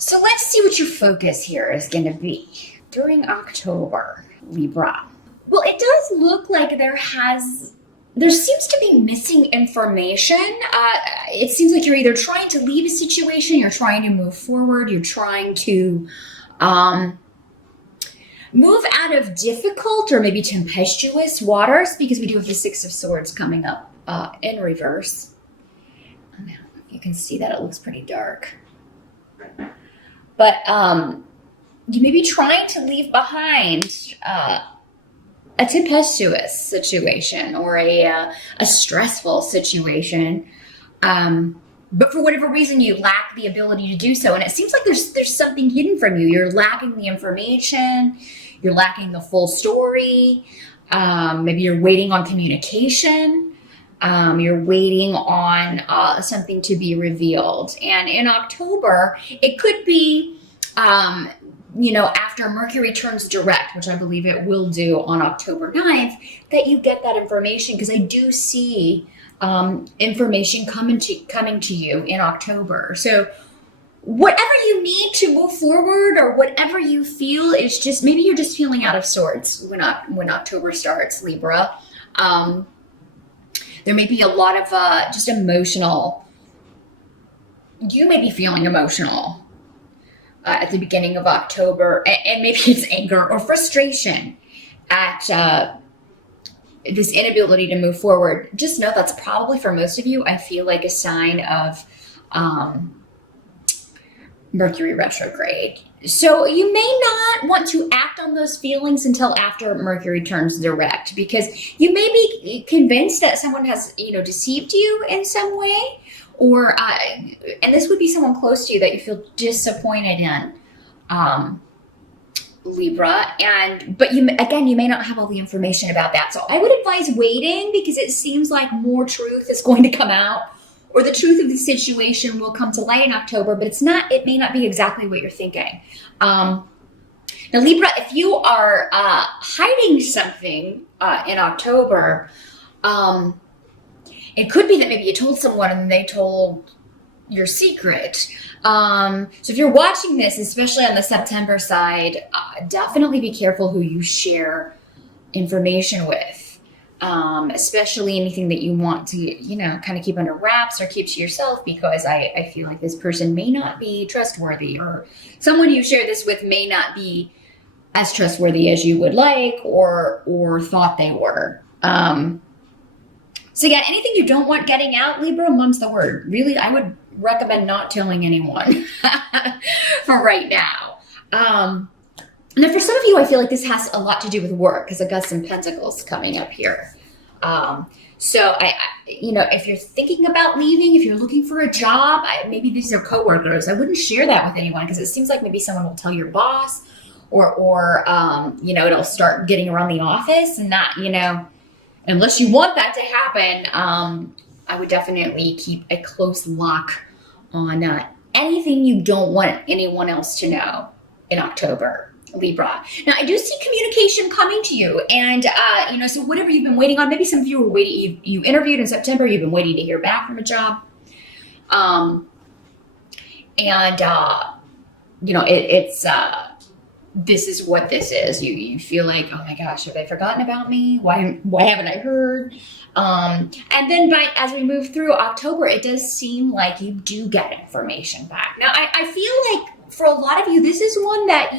So let's see what your focus here is going to be during October, Libra. Well, it does look like there seems to be missing information. It seems like you're either trying to leave a situation, you're trying to move forward, you're trying to move out of difficult or maybe tempestuous waters, because we do have the Six of Swords coming up in reverse. Now, you can see that it looks pretty dark. But you may be trying to leave behind a tempestuous situation or a stressful situation. But for whatever reason, you lack the ability to do so. And it seems like there's something hidden from you. You're lacking the information. You're lacking the full story. Maybe you're waiting on communication. You're waiting on something to be revealed. And in October, it could be, after Mercury turns direct, which I believe it will do on October 9th, that you get that information, because I do see information coming to you in October. So whatever you need to move forward, or whatever you feel is just, maybe you're just feeling out of sorts when October starts, Libra. There may be a lot of just emotional, you may be feeling emotional at the beginning of October, and maybe it's anger or frustration at this inability to move forward. Just know that's probably, for most of you, I feel like a sign of Mercury retrograde. So you may not want to act on those feelings until after Mercury turns direct, because you may be convinced that someone has, deceived you in some way, or and this would be someone close to you that you feel disappointed in, Libra. But you may not have all the information about that. So I would advise waiting, because it seems like more truth is going to come out, or the truth of the situation will come to light in October, but it may not be exactly what you're thinking. Now, Libra, if you are hiding something in October, it could be that maybe you told someone and they told your secret. So if you're watching this, especially on the September side, definitely be careful who you share information with. Especially anything that you want to, kind of keep under wraps or keep to yourself, because I feel like this person may not be trustworthy, or someone you share this with may not be as trustworthy as you would like or thought they were. So yeah, anything you don't want getting out, Libra, mum's the word. Really, I would recommend not telling anyone for right now. Now, for some of you, I feel like this has a lot to do with work, because I've got some pentacles coming up here. So if you're thinking about leaving, if you're looking for a job, maybe these are coworkers. I wouldn't share that with anyone, because it seems like maybe someone will tell your boss, or it'll start getting around the office, and that, unless you want that to happen, I would definitely keep a close lock on anything you don't want anyone else to know in October, Libra. Now, I do see communication coming to you, and so whatever you've been waiting on, maybe some of you were waiting, you interviewed in September, you've been waiting to hear back from a job, it's this is what this is. You feel like, oh my gosh, have they forgotten about me? Why haven't I heard? And then as we move through October, it does seem like you do get information back. Now, I feel like for a lot of you, this is one that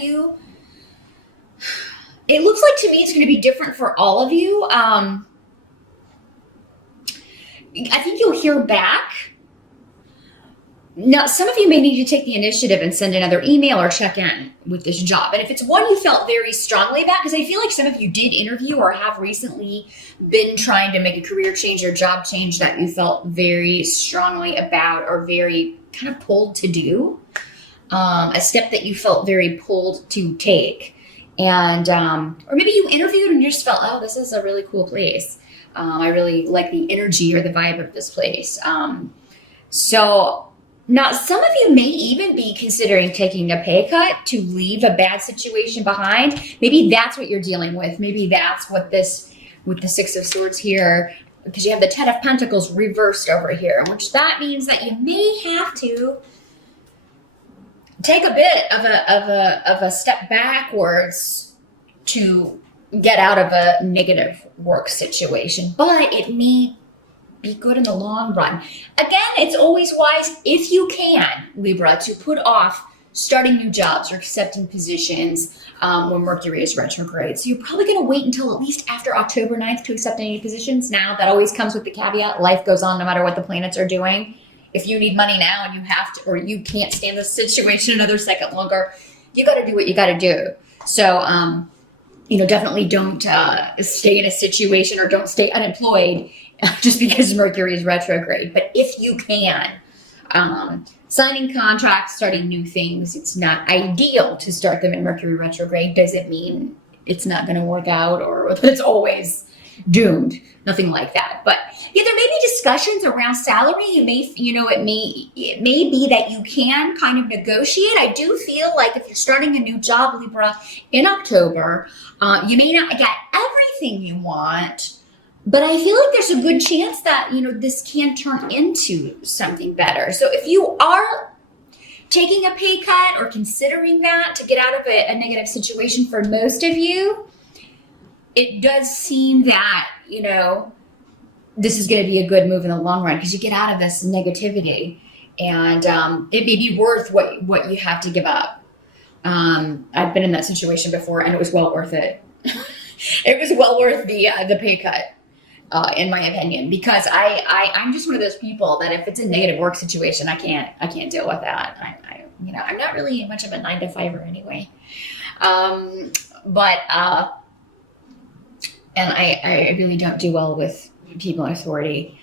it looks like to me it's going to be different for all of you. I think you'll hear back. Now, some of you may need to take the initiative and send another email or check in with this job. And if it's one you felt very strongly about, because I feel like some of you did interview or have recently been trying to make a career change or job change that you felt very strongly about, or very kind of pulled to do, a step that you felt very pulled to take. And, or maybe you interviewed and you just felt, oh, this is a really cool place. I really like the energy or the vibe of this place. So now, some of you may even be considering taking a pay cut to leave a bad situation behind. Maybe that's what you're dealing with. Maybe that's what this, with the Six of Swords here, because you have the Ten of Pentacles reversed over here, which that means that you may have to take a bit of a step backwards to get out of a negative work situation, but it may be good in the long run. Again, it's always wise, if you can, Libra, to put off starting new jobs or accepting positions when Mercury is retrograde. So you're probably going to wait until at least after October 9th to accept any positions. Now, that always comes with the caveat, life goes on no matter what the planets are doing. If you need money now and you have to, or you can't stand the situation another second longer, you got to do what you got to do. So, definitely don't stay in a situation or don't stay unemployed just because Mercury is retrograde. But if you can, signing contracts, starting new things, it's not ideal to start them in Mercury retrograde. Does it mean it's not going to work out or that it's always doomed? Nothing like that. But yeah, there may be discussions around salary. It may be that you can kind of negotiate. I do feel like if you're starting a new job, Libra, in October, you may not get everything you want, but I feel like there's a good chance that, this can turn into something better. So if you are taking a pay cut or considering that to get out of a negative situation, for most of you, it does seem that, this is going to be a good move in the long run because you get out of this negativity, and it may be worth what you have to give up. I've been in that situation before, and it was well worth it. It was well worth the pay cut, in my opinion, because I'm just one of those people that if it's a negative work situation, I can't deal with that. I'm not really much of a 9-to-5er anyway, but and I really don't do well with people in authority.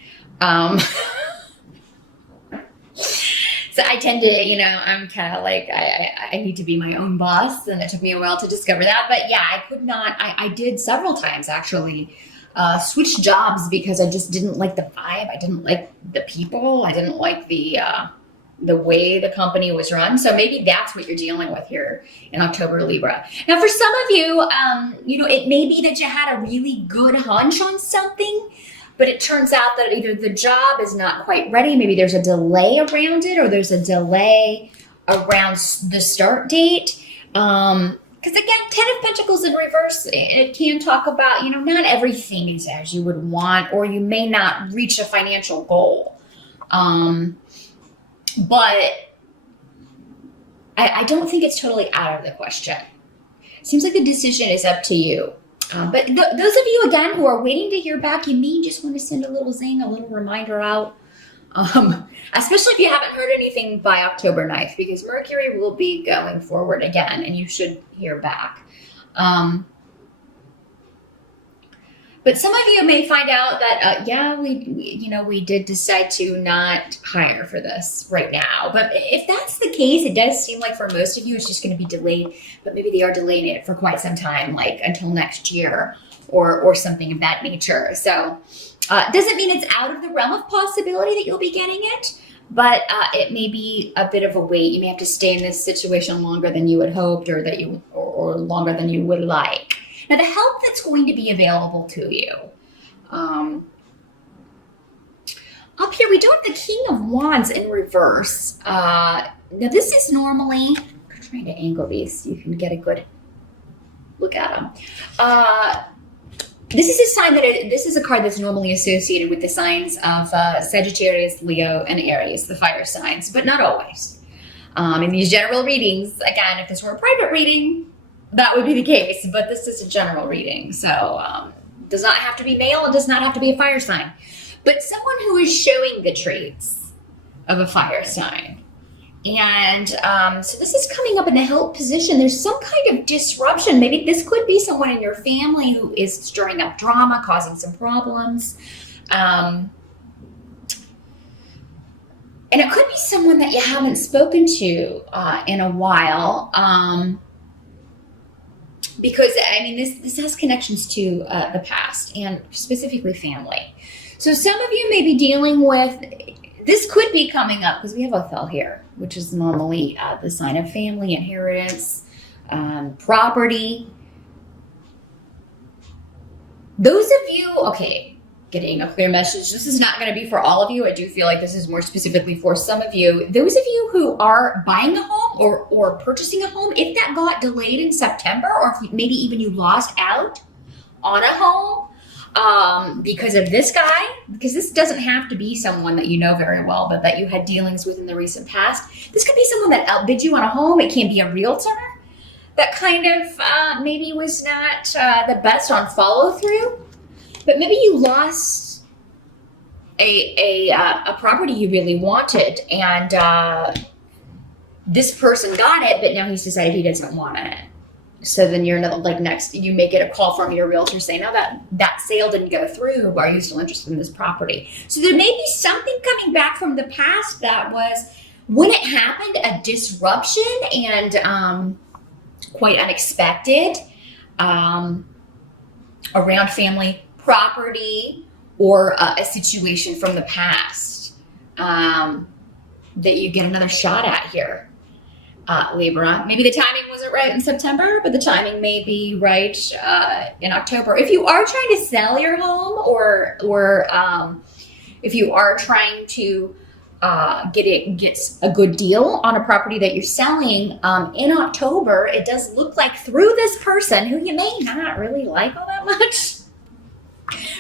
So I tend to, I'm kind of like, I need to be my own boss, and it took me a while to discover that. But yeah, I could not, I did several times actually switch jobs because I just didn't like the vibe. I didn't like the people. I didn't like the way the company was run. So maybe that's what you're dealing with here in October, Libra. Now, for some of you, it may be that you had a really good hunch on something, but it turns out that either the job is not quite ready, maybe there's a delay around it, or there's a delay around the start date. Because again, 10 of Pentacles in reverse, it can talk about, not everything is as you would want, or you may not reach a financial goal. But I don't think it's totally out of the question. Seems like the decision is up to you. But those of you, again, who are waiting to hear back, you may just want to send a little zing, a little reminder out. Especially if you haven't heard anything by October 9th, because Mercury will be going forward again, and you should hear back. But some of you may find out that, we did decide to not hire for this right now. But if that's the case, it does seem like for most of you, it's just going to be delayed. But maybe they are delaying it for quite some time, like until next year or something of that nature. So doesn't mean it's out of the realm of possibility that you'll be getting it. But it may be a bit of a wait. You may have to stay in this situation longer than you had hoped, or longer than you would like. Now, the help that's going to be available to you. Up here, we do have the King of Wands in reverse. Now, this is normally, I'm trying to angle these so you can get a good look at them. This is a sign this is a card that's normally associated with the signs of Sagittarius, Leo, and Aries, the fire signs, but not always. In these general readings, again, if this were a private reading, that would be the case, but this is a general reading, so does not have to be male, and does not have to be a fire sign, but someone who is showing the traits of a fire sign. And so this is coming up in a help position. There's some kind of disruption. Maybe this could be someone in your family who is stirring up drama, causing some problems. And it could be someone that you haven't spoken to in a while. Because, this has connections to the past, and specifically family. So some of you may be dealing with, this could be coming up, because we have Othel here, which is normally the sign of family, inheritance, property. Those of you, okay, getting a clear message. This is not going to be for all of you. I do feel like this is more specifically for some of you. Those of you who are buying a home or purchasing a home, if that got delayed in September, or if maybe even you lost out on a home because of this guy, because this doesn't have to be someone that you know very well, but that you had dealings with in the recent past. This could be someone that outbid you on a home. It can be a realtor that kind of maybe was not the best on follow through. But maybe you lost a property you really wanted, and this person got it, but now he's decided he doesn't want it. So then you're next, you may get a call from your realtor saying, "No, that sale didn't go through. Are you still interested in this property?" So there may be something coming back from the past that was, when it happened, a disruption and quite unexpected around family property, or a situation from the past that you get another shot at here, Libra. Maybe the timing wasn't right in September, but the timing may be right in October. If you are trying to sell your home, or if you are trying to get a good deal on a property that you're selling in October, it does look like through this person who you may not really like all that much.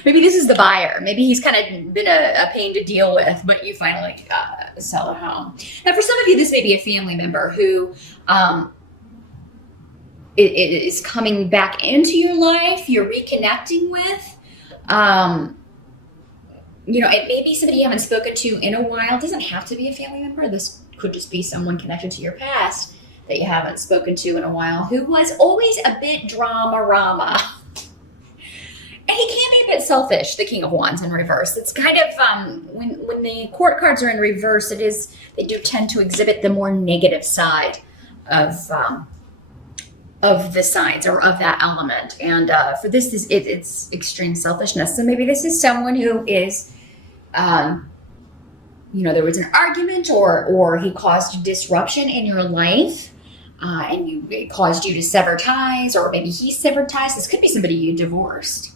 Maybe this is the buyer. Maybe he's kind of been a pain to deal with, but you finally sell a home. Now, for some of you, this may be a family member who is coming back into your life, you're reconnecting with. It may be somebody you haven't spoken to in a while. It doesn't have to be a family member. This could just be someone connected to your past that you haven't spoken to in a while, who was always a bit drama-rama. And he can be a bit selfish, the King of Wands in reverse. It's kind of, when the court cards are in reverse, they do tend to exhibit the more negative side of the signs, or of that element. And for this, it's extreme selfishness. So maybe this is someone who is, there was an argument, or he caused disruption in your life, and it caused you to sever ties, or maybe he severed ties. This could be somebody you divorced,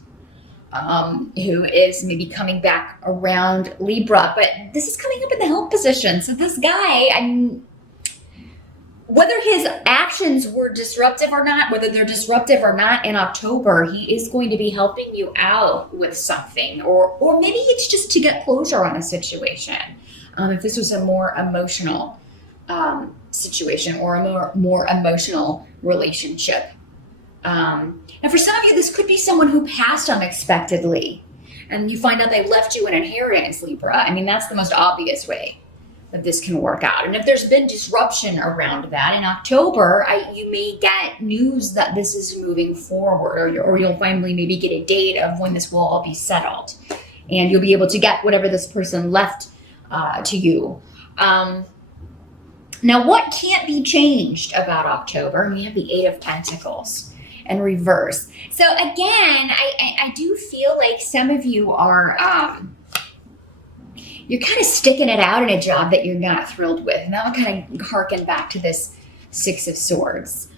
who is maybe coming back around Libra, but this is coming up in the help position. So this guy, whether his actions were disruptive or not, whether they're disruptive or not in October, he is going to be helping you out with something, or maybe it's just to get closure on a situation. If this was a more emotional situation, or a more emotional relationship. And for some of you, this could be someone who passed unexpectedly, and you find out they left you an inheritance, Libra. I mean, that's the most obvious way that this can work out. And if there's been disruption around that in October, you may get news that this is moving forward, or you'll finally maybe get a date of when this will all be settled, and you'll be able to get whatever this person left to you. Now, what can't be changed about October? We have the Eight of Pentacles and reverse. So again, I do feel like some of you are, you're kind of sticking it out in a job that you're not thrilled with. And that'll kind of harken back to this Six of Swords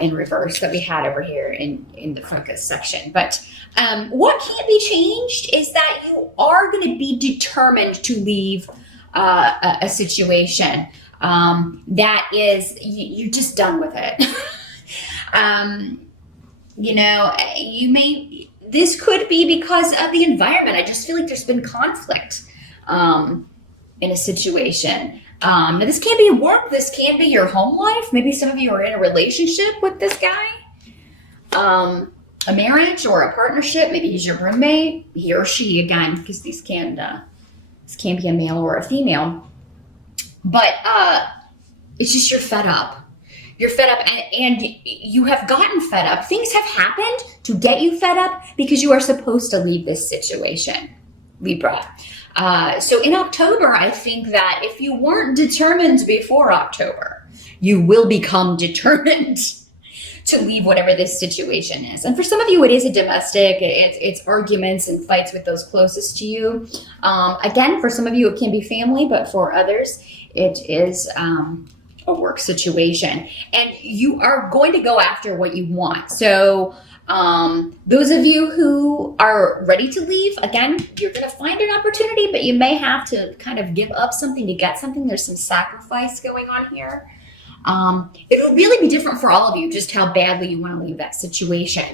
in reverse that we had over here in the focus section. But what can't be changed is that you are going to be determined to leave a situation that is, you're just done with it. This could be because of the environment. I just feel like there's been conflict in a situation. Now, this can't be work. This can be your home life. Maybe some of you are in a relationship with this guy, a marriage or a partnership. Maybe he's your roommate, he or she, again, because this can be a male or a female. But it's just you're fed up. You're fed up, and you have gotten fed up. Things have happened to get you fed up because you are supposed to leave this situation, Libra. So in October, I think that if you weren't determined before October, you will become determined to leave whatever this situation is. And for some of you, it is a domestic, it's arguments and fights with those closest to you. Again, for some of you, it can be family, but for others, it is a work situation. And you are going to go after what you want. So Those of you who are ready to leave, again, you're going to find an opportunity, but you may have to kind of give up something to get something. There's some sacrifice going on here. It will really be different for all of you, just how badly you want to leave that situation.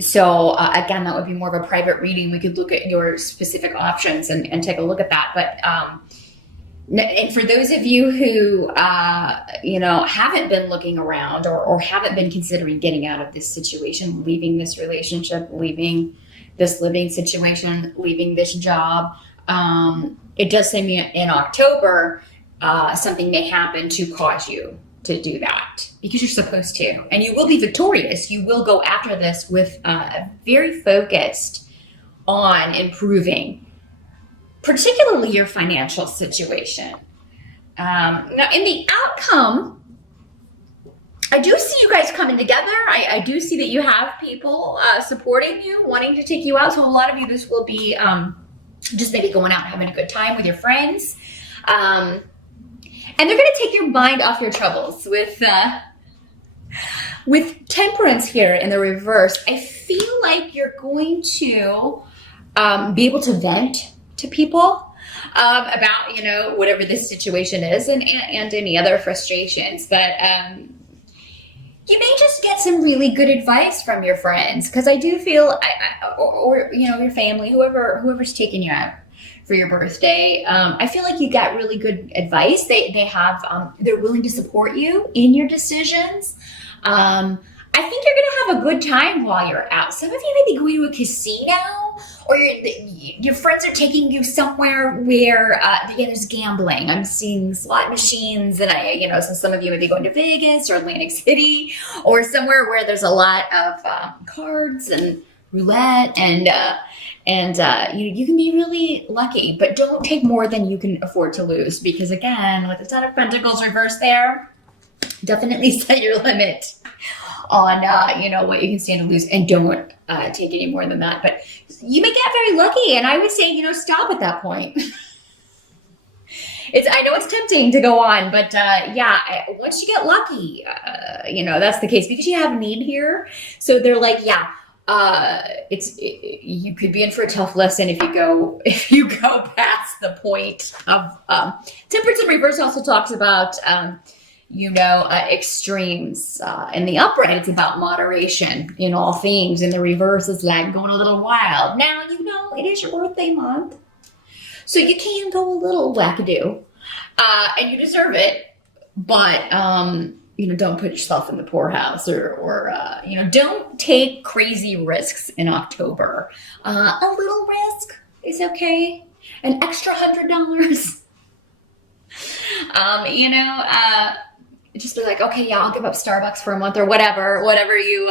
So again, that would be more of a private reading. We could look at your specific options and take a look at that. But and for those of you who, haven't been looking around or haven't been considering getting out of this situation, leaving this relationship, leaving this living situation, leaving this job, it does say me in October, something may happen to cause you to do that because you're supposed to, and you will be victorious. You will go after this with very focused on improving, particularly your financial situation. Now, in the outcome, I do see you guys coming together. I do see that you have people supporting you, wanting to take you out. So a lot of you, this will be just maybe going out and having a good time with your friends. And they're going to take your mind off your troubles with temperance here in the reverse. I feel like you're going to be able to vent to people about, whatever this situation is and any other frustrations. But you may just get some really good advice from your friends, because I do feel, or your family, whoever's taking you out for your birthday. I feel like you got really good advice. They're willing to support you in your decisions. I think you're going to have a good time while you're out. Some of you may be going to a casino, or your friends are taking you somewhere where there's gambling. I'm seeing slot machines, and so some of you may be going to Vegas or Atlantic City, or somewhere where there's a lot of cards and roulette, and you can be really lucky, but don't take more than you can afford to lose, because again, with the Ten of Pentacles reversed there, definitely set your limit on what you can stand to lose, and don't take any more than that. But you may get very lucky, and I would say stop at that point. I know it's tempting to go on, but once you get lucky, that's the case, because you have a need here. So they're like, you could be in for a tough lesson if you go past the point of temperance in reverse. Also talks about extremes. In the upright, it's about moderation in all things. In the reverse, it's like going a little wild. Now it is your birthday month, so you can go a little wackadoo, and you deserve it. But don't put yourself in the poorhouse, or don't take crazy risks in October. A little risk is okay. An extra $100. Just be like, okay, I'll give up Starbucks for a month, or whatever you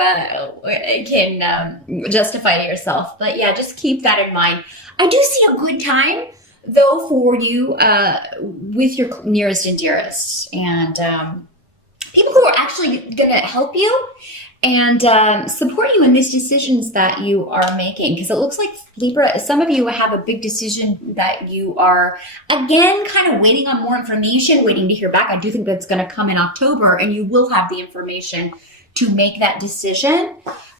can justify to yourself. But just keep that in mind. I do see a good time though for you with your nearest and dearest, and people who are actually going to help you and support you in these decisions that you are making. Because it looks like, Libra, some of you have a big decision that you are, again, kind of waiting on more information, waiting to hear back. I do think that's going to come in October, and you will have the information to make that decision.